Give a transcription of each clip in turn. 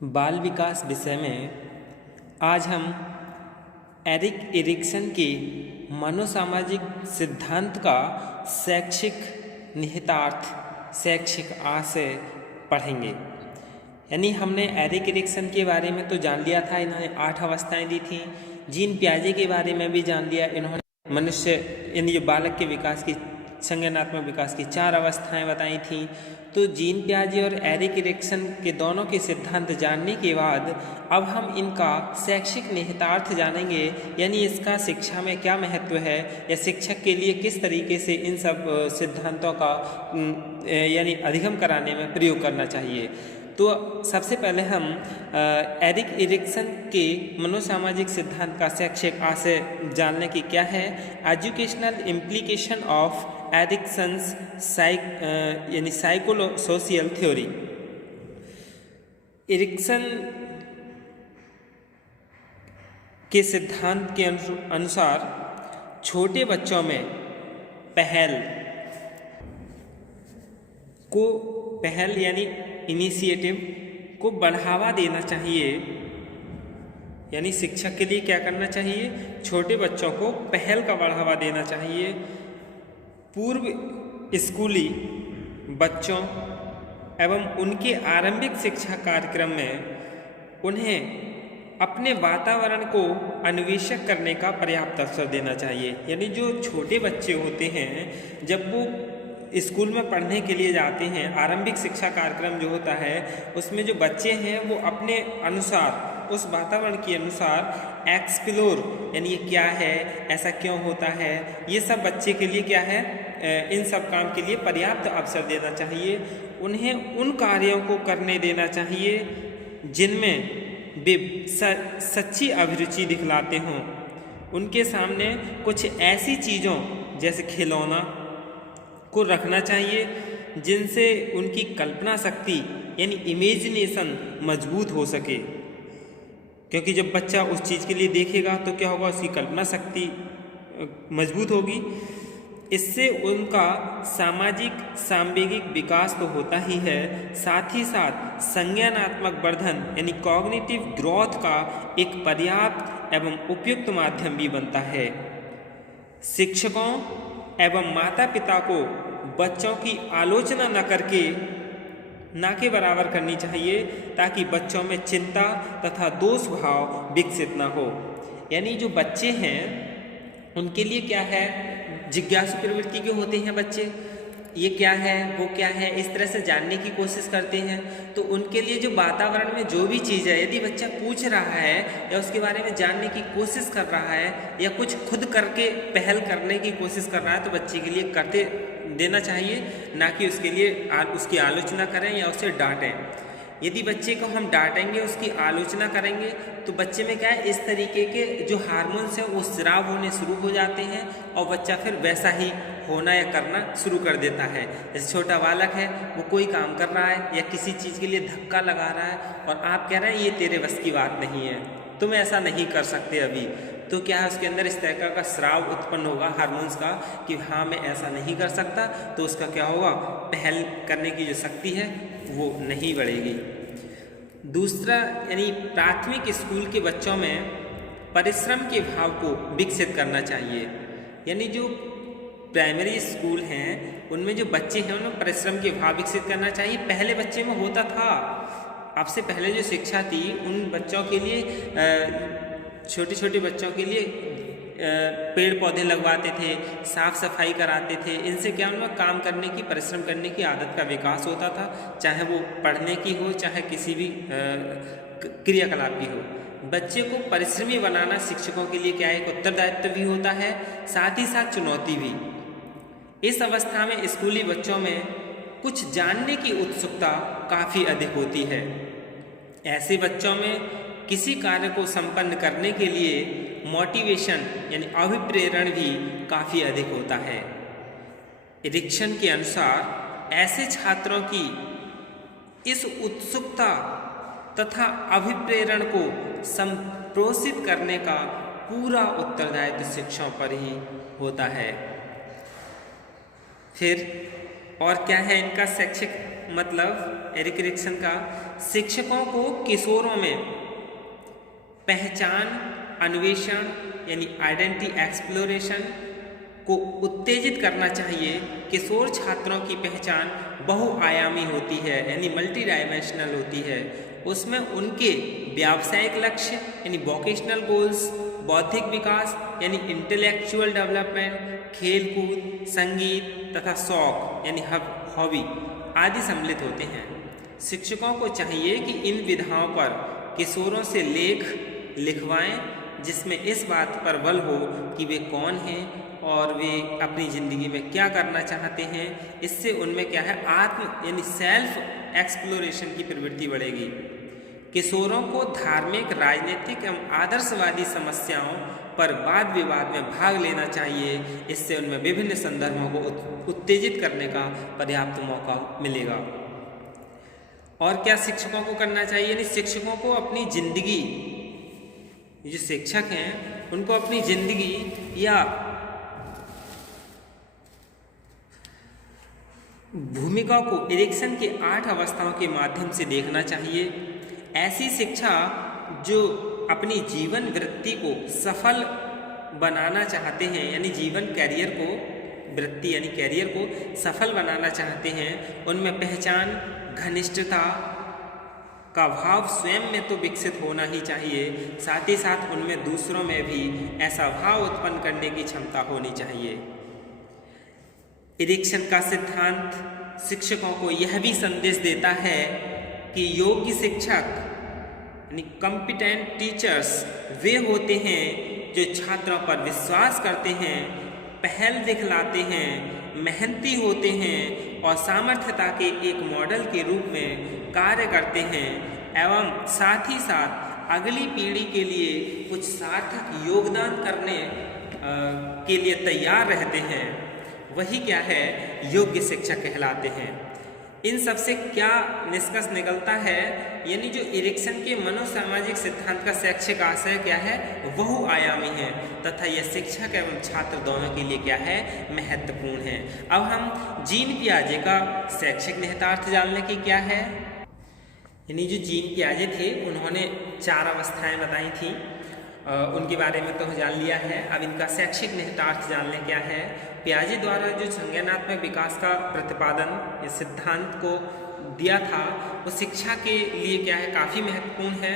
बाल विकास विषय में आज हम एरिक एरिक्सन के मनोसामाजिक सिद्धांत का शैक्षिक निहितार्थ, शैक्षिक आशय पढ़ेंगे। यानी हमने एरिक एरिक्सन के बारे में तो जान लिया था, इन्होंने 8 अवस्थाएं दी थी। जीन पियाजे के बारे में भी जान लिया, इन्होंने मनुष्य यानी जो बालक के विकास की, संज्ञानात्मक विकास की 4 अवस्थाएं बताई थी। तो जीन पियाजे और एरिक एरिक्सन के दोनों के सिद्धांत जानने के बाद अब हम इनका शैक्षिक निहितार्थ जानेंगे, यानी इसका शिक्षा में क्या महत्व है या शिक्षक के लिए किस तरीके से इन सब सिद्धांतों का यानी अधिगम कराने में प्रयोग करना चाहिए। तो सबसे पहले हम एरिक एरिक्सन के मनोसामाजिक सिद्धांत का शैक्षिक आशय जानने की क्या है। एजुकेशनल इम्प्लीकेशन ऑफ एरिक्सन्स यानी साइको सोशियल थ्योरी। एरिक्सन के सिद्धांत के अनुसार छोटे बच्चों में पहल यानी इनिशिएटिव को बढ़ावा देना चाहिए। यानी शिक्षक के लिए क्या करना चाहिए, छोटे बच्चों को पहल का बढ़ावा देना चाहिए। पूर्व स्कूली बच्चों एवं उनके आरंभिक शिक्षा कार्यक्रम में उन्हें अपने वातावरण को अन्वेषण करने का पर्याप्त अवसर देना चाहिए। यानी जो छोटे बच्चे होते हैं, जब वो स्कूल में पढ़ने के लिए जाते हैं, आरंभिक शिक्षा कार्यक्रम जो होता है उसमें जो बच्चे हैं वो अपने अनुसार, उस वातावरण के अनुसार एक्सप्लोर, यानी ये क्या है, ऐसा क्यों होता है, ये सब बच्चे के लिए क्या है, इन सब काम के लिए पर्याप्त अवसर देना चाहिए। उन्हें उन कार्यों को करने देना चाहिए जिनमें वे सच्ची अभिरुचि दिखलाते हों। उनके सामने कुछ ऐसी चीज़ों जैसे खिलौना को रखना चाहिए जिनसे उनकी कल्पना शक्ति यानी इमेजिनेशन मजबूत हो सके, क्योंकि जब बच्चा उस चीज़ के लिए देखेगा तो क्या होगा, उसकी कल्पना शक्ति मजबूत होगी। इससे उनका सामाजिक सांवेगिक विकास तो होता ही है, साथ ही साथ संज्ञानात्मक वर्धन यानी कॉग्निटिव ग्रोथ का एक पर्याप्त एवं उपयुक्त माध्यम भी बनता है। शिक्षकों एवं माता पिता को बच्चों की आलोचना न करके ना के बराबर करनी चाहिए, ताकि बच्चों में चिंता तथा दोष भाव विकसित न हो। यानी जो बच्चे हैं उनके लिए क्या है, जिज्ञासु प्रवृत्ति के होते हैं बच्चे, ये क्या है वो क्या है, इस तरह से जानने की कोशिश करते हैं। तो उनके लिए जो वातावरण में जो भी चीज़ है, यदि बच्चा पूछ रहा है या उसके बारे में जानने की कोशिश कर रहा है या कुछ खुद करके पहल करने की कोशिश कर रहा है, तो बच्चे के लिए करते देना चाहिए, ना कि उसके लिए उसकी आलोचना करें या उसे डांटें। यदि बच्चे को हम डांटेंगे, उसकी आलोचना करेंगे, तो बच्चे में क्या है, इस तरीके के जो हार्मोन्स हैं वो स्राव होने शुरू हो जाते हैं और बच्चा फिर वैसा ही होना या करना शुरू कर देता है। जैसे छोटा बालक है, वो कोई काम कर रहा है या किसी चीज़ के लिए धक्का लगा रहा है और आप कह रहे हैं ये तेरे बस की बात नहीं है, तुम ऐसा नहीं कर सकते अभी, तो क्या है, उसके अंदर इस तरह का स्राव उत्पन्न होगा हार्मोन्स का कि हाँ मैं ऐसा नहीं कर सकता। तो उसका क्या होगा, पहल करने की जो शक्ति है वो नहीं बढ़ेगी। दूसरा, यानी प्राथमिक स्कूल के बच्चों में परिश्रम के भाव को विकसित करना चाहिए। यानी जो प्राइमरी स्कूल हैं उनमें जो बच्चे हैं उनमें परिश्रम के भाव विकसित करना चाहिए। पहले बच्चे में होता था, आपसे पहले जो शिक्षा थी उन बच्चों के लिए, छोटे छोटे बच्चों के लिए पेड़ पौधे लगवाते थे, साफ सफाई कराते थे। इनसे क्या उनमें काम करने की, परिश्रम करने की आदत का विकास होता था, चाहे वो पढ़ने की हो चाहे किसी भी क्रियाकलाप की हो। बच्चे को परिश्रमी बनाना शिक्षकों के लिए क्या एक उत्तरदायित्व भी होता है, साथ ही साथ चुनौती भी। इस अवस्था में स्कूली बच्चों में कुछ जानने की उत्सुकता काफ़ी अधिक होती है। ऐसे बच्चों में किसी कार्य को संपन्न करने के लिए मोटिवेशन यानी अभिप्रेरण भी काफ़ी अधिक होता है। एरिक्सन के अनुसार ऐसे छात्रों की इस उत्सुकता तथा अभिप्रेरण को संप्रोषित करने का पूरा उत्तरदायित्व शिक्षकों पर ही होता है। फिर और क्या है इनका शैक्षिक मतलब एरिक एरिक्सन का शिक्षकों को किशोरों में पहचान अन्वेषण यानी आइडेंटिटी एक्सप्लोरेशन को उत्तेजित करना चाहिए। किशोर छात्रों की पहचान बहुआयामी होती है यानी मल्टी डायमेंशनल होती है। उसमें उनके व्यावसायिक लक्ष्य यानी वोकेशनल गोल्स, बौद्धिक विकास यानी इंटेलेक्चुअल डेवलपमेंट, खेलकूद, संगीत तथा शौक यानी हॉबी आदि सम्मिलित होते हैं। शिक्षकों को चाहिए कि इन विधाओं पर किशोरों से लेख लिखवाएं जिसमें इस बात पर बल हो कि वे कौन हैं और वे अपनी ज़िंदगी में क्या करना चाहते हैं। इससे उनमें क्या है, आत्म यानी सेल्फ एक्सप्लोरेशन की प्रवृत्ति बढ़ेगी। किशोरों को धार्मिक, राजनीतिक एवं आदर्शवादी समस्याओं पर वाद विवाद में भाग लेना चाहिए। इससे उनमें विभिन्न संदर्भों को उत्तेजित करने का पर्याप्त मौका मिलेगा। और क्या शिक्षकों को करना चाहिए, यानी शिक्षकों को अपनी जिंदगी, जो शिक्षक हैं उनको अपनी जिंदगी या भूमिका को एरिक्सन के 8 अवस्थाओं के माध्यम से देखना चाहिए। ऐसी शिक्षा जो अपनी जीवन वृत्ति को सफल बनाना चाहते हैं, यानी जीवन कैरियर को, वृत्ति यानी कैरियर को सफल बनाना चाहते हैं, उनमें पहचान, घनिष्ठता का भाव स्वयं में तो विकसित होना ही चाहिए, साथ ही साथ उनमें दूसरों में भी ऐसा भाव उत्पन्न करने की क्षमता होनी चाहिए। एरिक्सन का सिद्धांत शिक्षकों को यह भी संदेश देता है कि योग्य शिक्षक यानी कॉम्पिटेंट टीचर्स वे होते हैं जो छात्रों पर विश्वास करते हैं, पहल दिखलाते हैं, मेहनती होते हैं और सामर्थ्यता के एक मॉडल के रूप में कार्य करते हैं एवं साथ ही साथ अगली पीढ़ी के लिए कुछ सार्थक योगदान करने के लिए तैयार रहते हैं। वही क्या है, योग्य शिक्षक कहलाते हैं। इन सब से क्या निष्कर्ष निकलता है, यानी जो एरिक्सन के मनोसामाजिक सिद्धांत का शैक्षिक आशय क्या है, बहुआयामी है तथा यह शिक्षक एवं छात्र दोनों के लिए क्या है, महत्वपूर्ण है। अब हम जीन पियाजे का शैक्षिक निहितार्थ जानने की क्या है, यानी जो जीन पियाजे थे उन्होंने 4 अवस्थाएं बताई थी, उनके बारे में तो जान लिया है। अब इनका शैक्षिक निहितार्थ जानने क्या है। पियाजे द्वारा जो संज्ञानात्मक विकास का प्रतिपादन इस सिद्धांत को दिया था वो शिक्षा के लिए क्या है, काफ़ी महत्वपूर्ण है।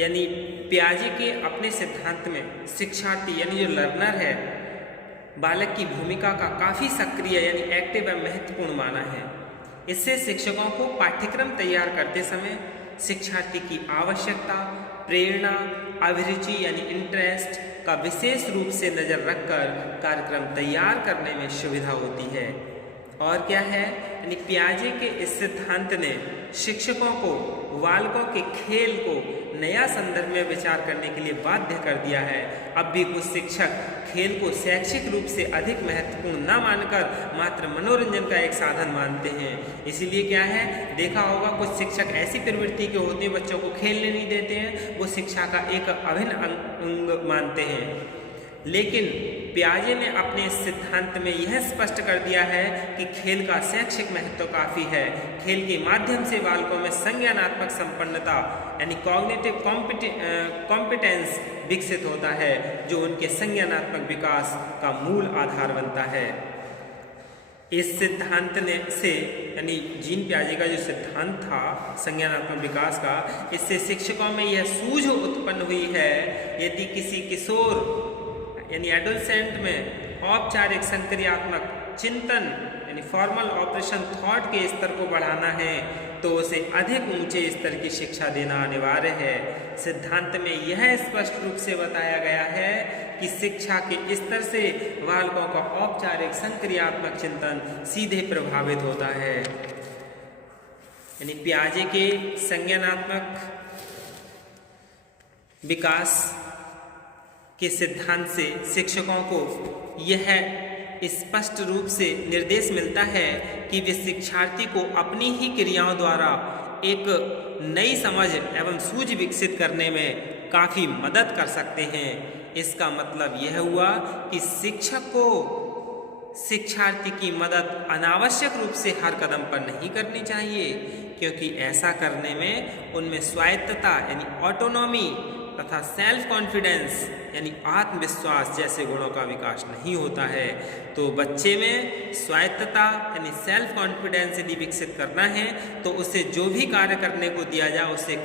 यानी पियाजे के अपने सिद्धांत में शिक्षार्थी यानी जो लर्नर है, बालक की भूमिका का काफ़ी सक्रिय यानी एक्टिव व महत्वपूर्ण माना है। इससे शिक्षकों को पाठ्यक्रम तैयार करते समय शिक्षार्थी की आवश्यकता, प्रेरणा, अभिरुचि यानी इंटरेस्ट का विशेष रूप से नज़र रखकर कार्यक्रम तैयार करने में सुविधा होती है। और क्या है, यानी पियाजे के इस सिद्धांत ने शिक्षकों को बालकों के खेल को नया संदर्भ में विचार करने के लिए बाध्य कर दिया है। अब भी कुछ शिक्षक खेल को शैक्षिक रूप से अधिक महत्वपूर्ण न मानकर मात्र मनोरंजन का एक साधन मानते हैं। इसीलिए क्या है, देखा होगा कुछ शिक्षक ऐसी प्रवृत्ति के होते हैं, बच्चों को खेलने नहीं देते हैं, वो शिक्षा का एक अभिन्न अंग मानते हैं। लेकिन पियाजे ने अपने सिद्धांत में यह स्पष्ट कर दिया है कि खेल का शैक्षिक महत्व काफ़ी है। खेल के माध्यम से बालकों में संज्ञानात्मक संपन्नता यानी कॉग्निटिव कॉम्पिटेंस विकसित होता है, जो उनके संज्ञानात्मक विकास का मूल आधार बनता है। इस सिद्धांत ने से यानी जीन पियाजे का जो सिद्धांत था संज्ञानात्मक विकास का, इससे शिक्षकों में यह सूझ उत्पन्न हुई है, यदि किसी किशोर यानी एडोलसेंट में औपचारिक संक्रियात्मक चिंतन यानी फॉर्मल ऑपरेशन थॉट के स्तर को बढ़ाना है तो उसे अधिक ऊंचे स्तर की शिक्षा देना अनिवार्य है। सिद्धांत में यह स्पष्ट रूप से बताया गया है कि शिक्षा के स्तर से बालकों का औपचारिक संक्रियात्मक चिंतन सीधे प्रभावित होता है। यानी पियाजे के संज्ञानात्मक विकास के सिद्धांत से शिक्षकों को यह स्पष्ट रूप से निर्देश मिलता है कि वे शिक्षार्थी को अपनी ही क्रियाओं द्वारा एक नई समझ एवं सूझ विकसित करने में काफ़ी मदद कर सकते हैं। इसका मतलब यह हुआ कि शिक्षक को शिक्षार्थी की मदद अनावश्यक रूप से हर कदम पर नहीं करनी चाहिए, क्योंकि ऐसा करने में उनमें स्वायत्तता यानी ऑटोनॉमी तथा सेल्फ कॉन्फिडेंस यानी आत्मविश्वास जैसे गुणों का विकास नहीं होता है। तो बच्चे में स्वायत्तता यानी सेल्फ कॉन्फिडेंस यदि विकसित करना है तो उसे जो भी कार्य करने को दिया जाए उसे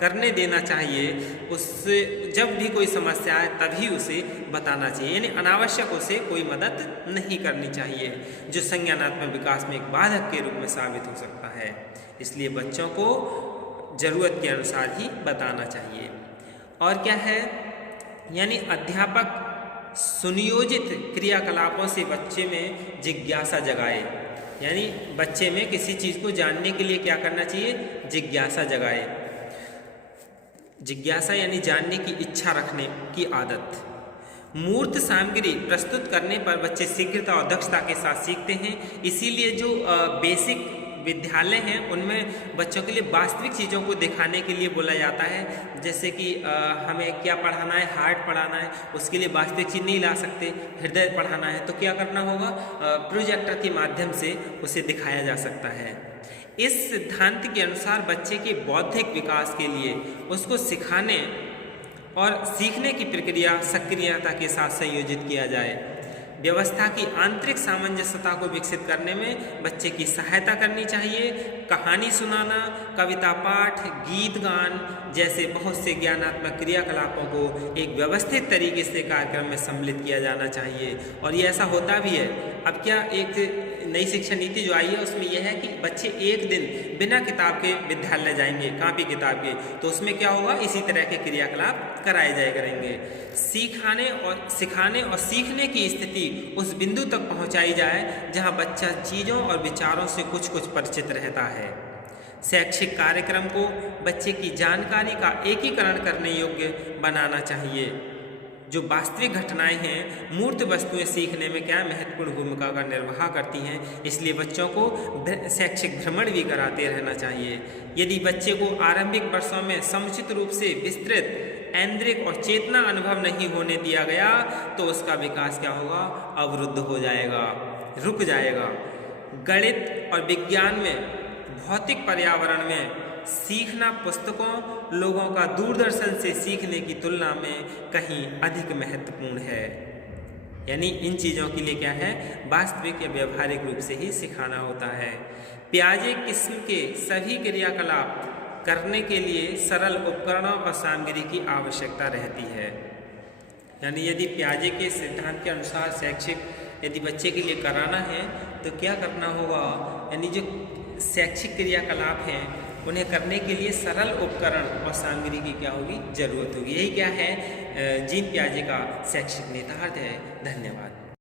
करने देना चाहिए। उससे जब भी कोई समस्या आए तभी उसे बताना चाहिए, यानी अनावश्यक उसे कोई मदद नहीं करनी चाहिए, जो संज्ञानात्मक विकास में एक बाधक के रूप में साबित हो सकता है। इसलिए बच्चों को ज़रूरत के अनुसार ही बताना चाहिए। और क्या है, यानी अध्यापक सुनियोजित क्रियाकलापों से बच्चे में जिज्ञासा जगाए, यानी बच्चे में किसी चीज़ को जानने के लिए क्या करना चाहिए, जिज्ञासा जगाए। जिज्ञासा यानी जानने की इच्छा रखने की आदत। मूर्त सामग्री प्रस्तुत करने पर बच्चे शीघ्रता और दक्षता के साथ सीखते हैं। इसीलिए जो बेसिक विद्यालय हैं उनमें बच्चों के लिए वास्तविक चीज़ों को दिखाने के लिए बोला जाता है। जैसे कि हमें क्या पढ़ाना है, हार्ट पढ़ाना है, उसके लिए वास्तविक चीज़ नहीं ला सकते, हृदय पढ़ाना है तो क्या करना होगा, प्रोजेक्टर के माध्यम से उसे दिखाया जा सकता है। इस सिद्धांत के अनुसार बच्चे के बौद्धिक विकास के लिए उसको सिखाने और सीखने की प्रक्रिया सक्रियता के साथ संयोजित किया जाए। व्यवस्था की आंतरिक सामंजस्यता को विकसित करने में बच्चे की सहायता करनी चाहिए। कहानी सुनाना, कविता पाठ, गीत गान जैसे बहुत से ज्ञानात्मक क्रियाकलापों को एक व्यवस्थित तरीके से कार्यक्रम में सम्मिलित किया जाना चाहिए। और ये ऐसा होता भी है। अब क्या एक नई शिक्षा नीति जो आई है उसमें यह है कि बच्चे एक दिन बिना किताब के विद्यालय जाएंगे, कापी किताब के, तो उसमें क्या होगा, इसी तरह के क्रियाकलाप कराए जाया करेंगे। सिखाने और सीखने की स्थिति उस बिंदु तक पहुंचाई जाए जहां बच्चा चीज़ों और विचारों से कुछ परिचित रहता है। शैक्षिक कार्यक्रम को बच्चे की जानकारी का एकीकरण करने योग्य बनाना चाहिए। जो वास्तविक घटनाएं हैं, मूर्त वस्तुएं सीखने में क्या महत्वपूर्ण भूमिका का निर्वाह करती हैं, इसलिए बच्चों को शैक्षिक भ्रमण भी कराते रहना चाहिए। यदि बच्चे को आरंभिक वर्षों में समुचित रूप से विस्तृत ऐन्द्रिक और चेतना अनुभव नहीं होने दिया गया तो उसका विकास क्या होगा, अवरुद्ध हो जाएगा, रुक जाएगा। गणित और विज्ञान में, भौतिक पर्यावरण में सीखना पुस्तकों, लोगों का दूरदर्शन से सीखने की तुलना में कहीं अधिक महत्वपूर्ण है। यानी इन चीज़ों के लिए क्या है, वास्तविक या व्यवहारिक रूप से ही सिखाना होता है। प्याजे किस्म के सभी क्रियाकलाप करने के लिए सरल उपकरणों और सामग्री की आवश्यकता रहती है। यानी यदि प्याजे के सिद्धांत के अनुसार शैक्षिक यदि बच्चे के लिए कराना है तो क्या करना होगा, यानी जो शैक्षिक क्रियाकलाप हैं उन्हें करने के लिए सरल उपकरण और सामग्री की क्या होगी, जरूरत होगी। यही क्या है जीन प्याजे का शैक्षिक निहितार्थ है। धन्यवाद।